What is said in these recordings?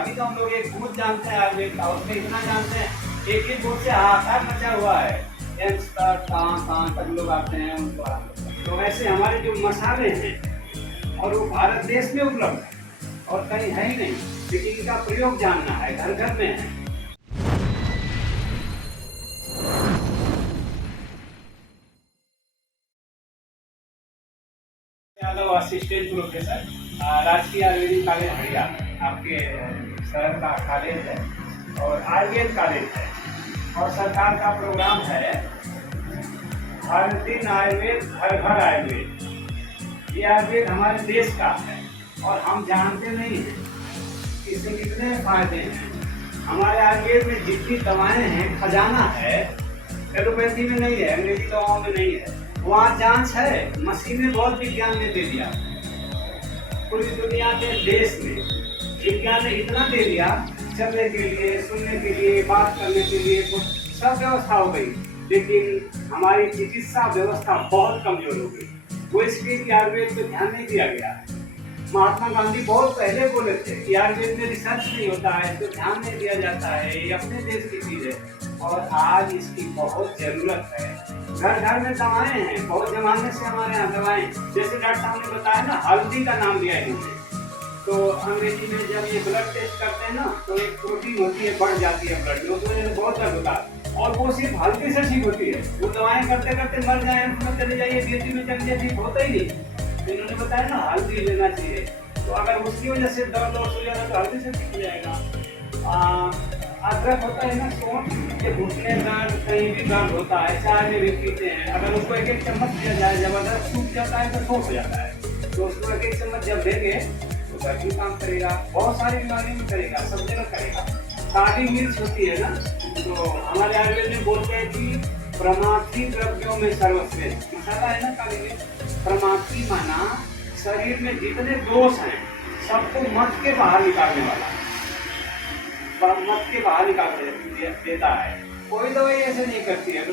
अभी तो हम लोग एक भूत जानते हैं आयुर्वेद का, उसमें इतना जानते हैं एक ही भूत से हाहाकार मचा हुआ है। एम्स तक कहाँ तक लोग आते हैं उनको आराम करते हैं। तो ऐसे हमारे जो मसाले हैं और वो भारत देश में उपलब्ध है और कहीं है ही नहीं, लेकिन इनका प्रयोग जानना है, घर घर में है। यादव असिस्टेंट प्रोफेसर, राजकीय आयुर्वेदिक कॉलेज हरियाणा आपके शहर का कॉलेज है और आयुर्वेद कॉलेज है। और सरकार का प्रोग्राम है हर दिन आयुर्वेद घर घर आयुर्वेद। ये आयुर्वेद हमारे देश का है और हम जानते नहीं हैं इससे कितने फायदे हैं। हमारे आयुर्वेद में जितनी दवाएं हैं, खजाना है, एलोपैथी में नहीं है, अंग्रेजी दवाओं में नहीं है। वहाँ जांच है, मशीनें बहुत विज्ञान ने दे दिया। पूरी दुनिया के देश में विज्ञान ने इतना दे दिया, चलने के लिए, सुनने के लिए, बात करने के लिए तो सब व्यवस्था हो गई, लेकिन हमारी चिकित्सा व्यवस्था बहुत कमजोर हो गई। वो इसलिए कि आयुर्वेद पे ध्यान नहीं दिया गया है। महात्मा गांधी बहुत पहले बोले थे कि आयुर्वेद में रिसर्च नहीं होता है, तो ध्यान नहीं दिया जाता है, ये अपने देश की चीज है और आज इसकी बहुत जरूरत है। घर घर में दवाएं हैं, बहुत जमाने से हमारे यहाँ दवाएं, जैसे डॉक्टर साहब ने बताया ना, हल्दी का नाम लिया इन्होंने। तो अंग्रेजी में जब ये ब्लड टेस्ट करते हैं ना, तो एक प्रोटीन होती है, बढ़ जाती है ब्लड में, उस वजह से बहुत दर्द होता है और वो सिर्फ हल्दी से ठीक होती है। वो दवाएं करते करते मर जाए, उसमें चले जाइए, बीएससी में चले जाए, ठीक होता ही नहीं। तो इन्होंने बताया ना हल्दी लेना चाहिए, तो अगर उसकी वजह से दर्द और हो जाएगा तो हल्दी से ठीक हो जाएगा। अदरक होता है ना, सौंठ, ये घुटने दर्द, कहीं भी दर्द होता है, चाय में भी पीते हैं, अगर उसको एक एक चम्मच दिया जाए, जब अदरक सूख जाता है तो ठोस हो जाता है, तो उसको एक एक चम्मच जब देंगे तो दर्द भी काम करेगा, बहुत सारी बीमारी में करेगा, सब जगह करेगा। काली मिर्च होती है ना, तो हमारे आयुर्वेद में बोलते हैं कि प्रमाथी द्रव्यों में सर्वश्रेष्ठ मसाला है ना काली मिर्च। प्रमाथी माना शरीर में जितने दोष हैं सबको मत के बाहर निकालने वाला, मत के बाहर निकाल देता है। कोई दवाई ऐसे नहीं करती है, तो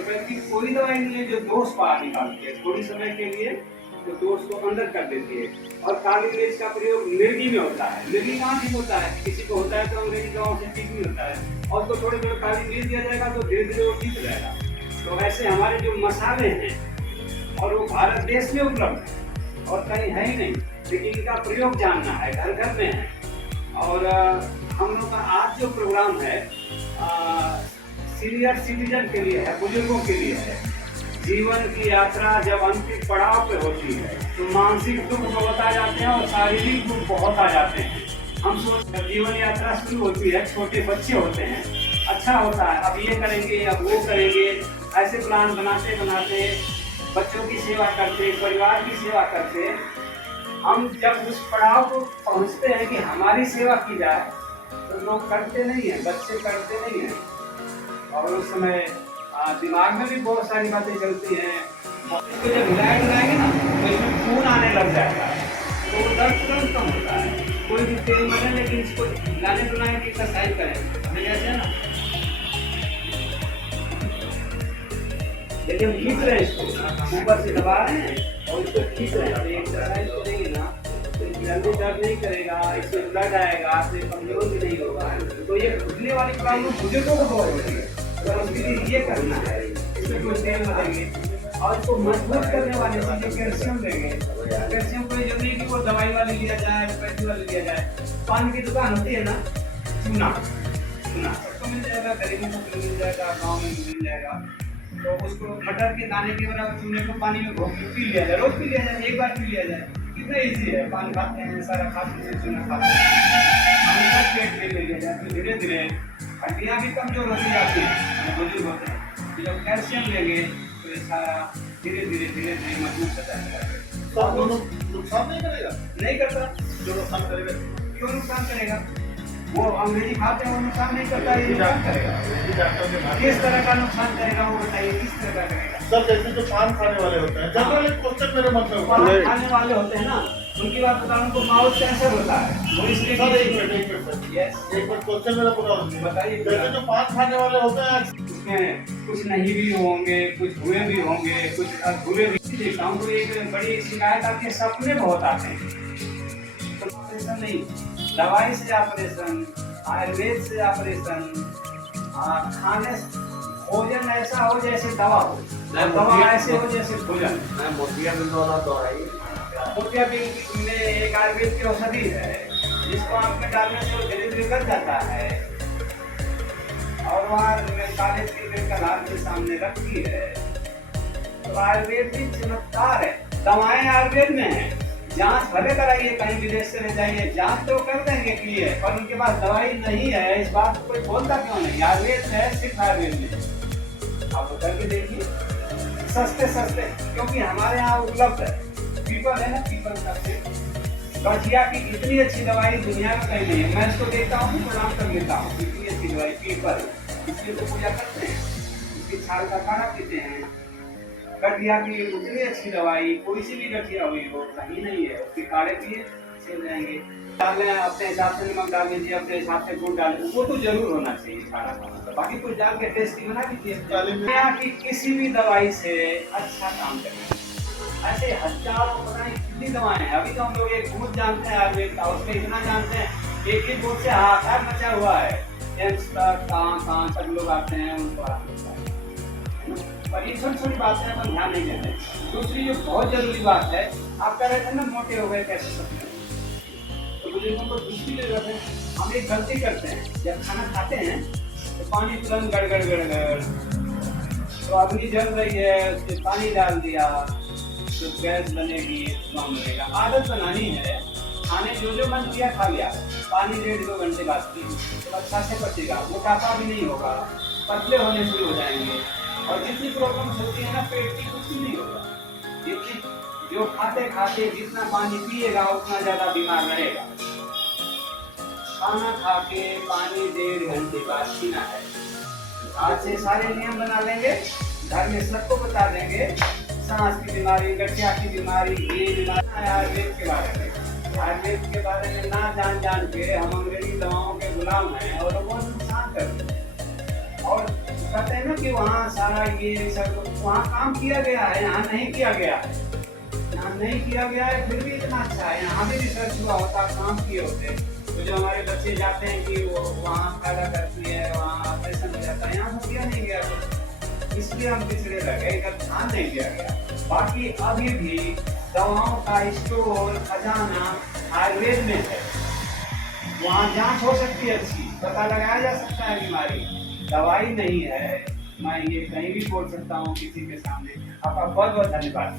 कोई दवाई नहीं है जो दोष बाहर निकालती है, थोड़ी समय के लिए तो दोष को अंदर कर देती है। और काली मिर्च का प्रयोग मिर्गी में होता है। मिर्गी कहाँ ठीक होता है, किसी को होता है तो अंग्रेजी दवाओं से ठीक नहीं होता है, और तो थोड़े थोड़े काली मिर्च दिया जाएगा तो धीरे धीरे वो ठीक हो जाएगा। तो ऐसे हमारे जो मसाले हैं और वो भारत देश में उपलब्ध है और कहीं है ही नहीं, लेकिन इनका प्रयोग जानना है, घर घर में है। और हम लोग का आज जो प्रोग्राम है सीनियर सिटीजन के लिए है, बुजुर्गों के लिए है। जीवन की यात्रा जब अंतिम पड़ाव पे होती है तो मानसिक दुख बहुत आ जाते हैं और शारीरिक दुख बहुत आ जाते हैं। हम सोचते हैं जीवन यात्रा शुरू होती है, छोटे बच्चे होते हैं, अच्छा होता है, अब ये करेंगे, अब वो करेंगे, ऐसे प्लान बनाते बनाते बच्चों की सेवा करते, परिवार की सेवा करते, हम जब उस पड़ाव को पहुंचते हैं कि हमारी सेवा की जाए तो लोग करते नहीं है, बच्चे करते नहीं है। और उस समय दिमाग में भी बहुत सारी बातें चलती हैं। इसको जब हिलाएंगे ना तो इसमें खून आने लग जाएगा, तो वो दर्द तुरंत कम होता है। कोई भी तेल मले, लेकिन इसको हिलाने डुलाने की एक्सरसाइज करें, हमें जैसे है ना, लेकिन खींच रहे हैं इसको, ऊपर से दबा रहे हैं और इसको खींच रहे हैं। एक्सरसाइज करेंगे ना तो जल्दी दर्द नहीं करेगा, इससे ब्लड आएगा, इससे कमजोर भी नहीं होगा। तो ये घुटने वाली प्रॉब्लम बुजुर्गों को बहुत होती है, तो उसके लिए ये करना है, इसमें कुछ तेल मलेंगे और इसको मजबूत करने वाले चीजें कैल्शियम देंगे। कैल्शियम कोई जरूरी कि वो दवाई वाली लिया जाए, पैसे वाली लिया जाए। पान की दुकान होती है ना, चूना सबको मिल जाएगा, गरीबों को मिल जाएगा, गाँव में मिल जाएगा। तो उसको मटर के दाने के बराबर चूने को पानी में घोल के पी लिया जाए, रोज पी लिया जाए, एक बार पी लिया जाए, कितना ईजी है। पान खाते हैं, सारा खाते हैं, चूना खाते हैं, पेट में ले लिया जाए, तो धीरे धीरे हड्डियाँ भी कमजोर होती जाती हैं, बुजुर्ग होते हैं। जब कैल्शियम लेंगे तो ये सारा धीरे धीरे मजबूत होता है। तो दोनों नुकसान नहीं करेगा? नहीं करता। जो नुकसान करेगा क्यों नुकसान करेगा? वो अंग्रेजी खाते हैं, वो नुकसान नहीं करता, ये नुकसान करेगा। किस तरह का नुकसान करेगा वो बताइए, किस तरह का करेगा? सर जैसे जो पान खाने वाले होते हैं, जनरली क्वेश्चन मेरे मन में पान खाने वाले होते हैं ना, उनकी बात बता, उनको माउथ कैंसर होता है, वो इसलिए सर एक मिनट क्वेश्चन मेरा पूरा बताइए। जैसे जो पान खाने वाले होते हैं उसमें कुछ नहीं भी होंगे, कुछ हुए भी होंगे, कुछ अधूरे भी। देखता हूँ तो एक बड़ी शिकायत आती है, सपने बहुत आते हैं, तो ऐसा नहीं, दवाई से ऑपरेशन, आयुर्वेद से ऑपरेशन, खाने भोजन ऐसा हो जैसे दवा हो, दवा ऐसे हो जैसे भोजन। मोतियाबिंद वाला दवाई मोतियाबिंद में एक आयुर्वेद की औषधि है जिसको आँख में डालने से वो धीरे धीरे कर जाता है, और वहाँ कॉलेज की मेडिकल हॉल के सामने रखी है। तो आयुर्वेद भी चमत्कार है, दवाएं आयुर्वेद में है। जांच भले कराइए, कहीं विदेश से ले जाइए, जांच तो कर देंगे क्लियर, पर उनके पास दवाई नहीं है। इस बात को कोई बोलता क्यों नहीं? आयुर्वेद है, सिर्फ आयुर्वेद में आप करके देखिए, सस्ते सस्ते, क्योंकि हमारे यहाँ उपलब्ध है। पीपल है ना, पीपल का पेड़, गठिया की इतनी अच्छी दवाई दुनिया में कहीं नहीं है। मैं इसको देखता हूँ, प्रणाम कर लेता हूँ, इतनी अच्छी दवाई पीपल, इसलिए तो पूजा करते हैं, इसकी छाल का काढ़ा पीते हैं। गठिया की उतनी अच्छी दवाई कोई सी भी गठिया हुई हो कहीं नहीं है, उसके काढ़े पिए चल जाएंगे। डाल लें अपने हिसाब से, नमक डाल लीजिए अपने हिसाब से, गुड़ डाल, वो तो जरूर होना चाहिए खाना खाना, बाकी कुछ डाल के टेस्टी बना दीजिए। यहाँ की किसी भी दवाई से अच्छा काम करेंगे। ऐसे हजारों पता नहीं कितनी दवाएं हैं। अभी तो हम लोग एक बूथ जानते हैं आयुर्वेद का, उसमें इतना जानते हैं, एक ही बूथ से हाहाकार मचा हुआ है। एम्स तक कहाँ सब लोग आते हैं, उनको आराम होता है। पर ये छोटी छोटी बातें अपन ध्यान नहीं देते। दूसरी जो बहुत जरूरी बात है, आप कह रहे थे ना मोटे हो गए कैसे सकते हैं, तो बुजुर्गों को दूसरी जरूरत है। हम एक गलती करते हैं, जब खाना खाते हैं तो पानी तुरंत गड़गड़ गड़गड़, तो अग्नि जल रही है, उसमें पानी डाल दिया तो गैस बनेगी, धुआं बनेगा। आदत बनानी है, खाने जो मन किया खा लिया, पानी 1.5-2 घंटे बाद पिए तो अच्छा से पचेगा, मोटापा भी नहीं होगा, पतले होने शुरू हो जाएंगे। और जितनी प्रॉब्लम्स होती है ना पेट की, कुछ भी नहीं होगा। जितनी जो खाते खाते जितना पानी पिएगा उतना ज्यादा बीमार रहेगा। खाना खा के पानी 1.5 घंटे बाद पीना है। आज से सारे नियम बना लेंगे, घर में सबको बता देंगे। सांस की बीमारी, गठिया की बीमारी, ये बीमारी, आयुर्वेद के बारे में, आयुर्वेद के बारे में ना जान जान के हम अंग्रेजी दवाओं के गुलाम हैं और बहुत नुकसान करते हैं। और कहते हैं ना कि वहाँ सारा ये सब वहाँ काम किया गया है, यहाँ नहीं किया गया है। यहाँ नहीं किया गया है, फिर भी इतना अच्छा है। यहाँ भी रिसर्च हुआ होता, काम किए होते, तो जो हमारे बच्चे जाते हैं कि वो वहाँ फायदा करती है, वहाँ ऑपरेशन हो जाता है, यहाँ तो किया नहीं गया, तो इसलिए हम पिछड़े रह गए, इधर ध्यान नहीं दिया गया। बाकी अभी भी दवाओं का स्टोर खजाना आयुर्वेद में है, वहाँ जांच हो सकती है, अच्छी पता लगाया जा सकता है बीमारी। दवाई नहीं है, मैं ये कहीं भी बोल सकता हूँ किसी के सामने। आपका बहुत बहुत धन्यवाद।